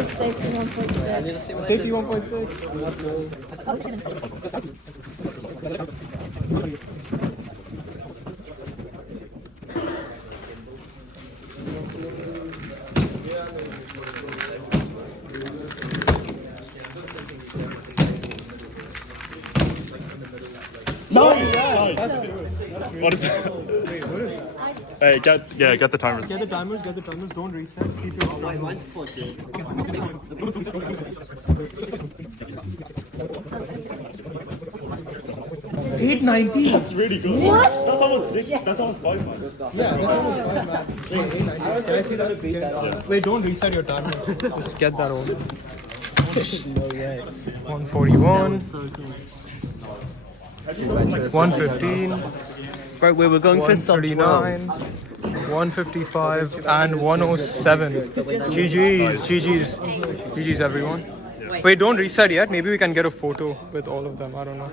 Looks safety 1.6. Safety 1.6. What is that? Hey, get the timers. Get the timers, don't reset. Keep your 890. That's really good. What? That's almost 6. That's almost 5 minutes. Yeah, that's almost 5 man. Can I see that? Wait, don't reset your timer. Just get that over. 141. 115. Right, we were going for sub 139. 155 and 107. GG's everyone. Wait, don't reset yet. Maybe we can get a photo with all of them. I don't know.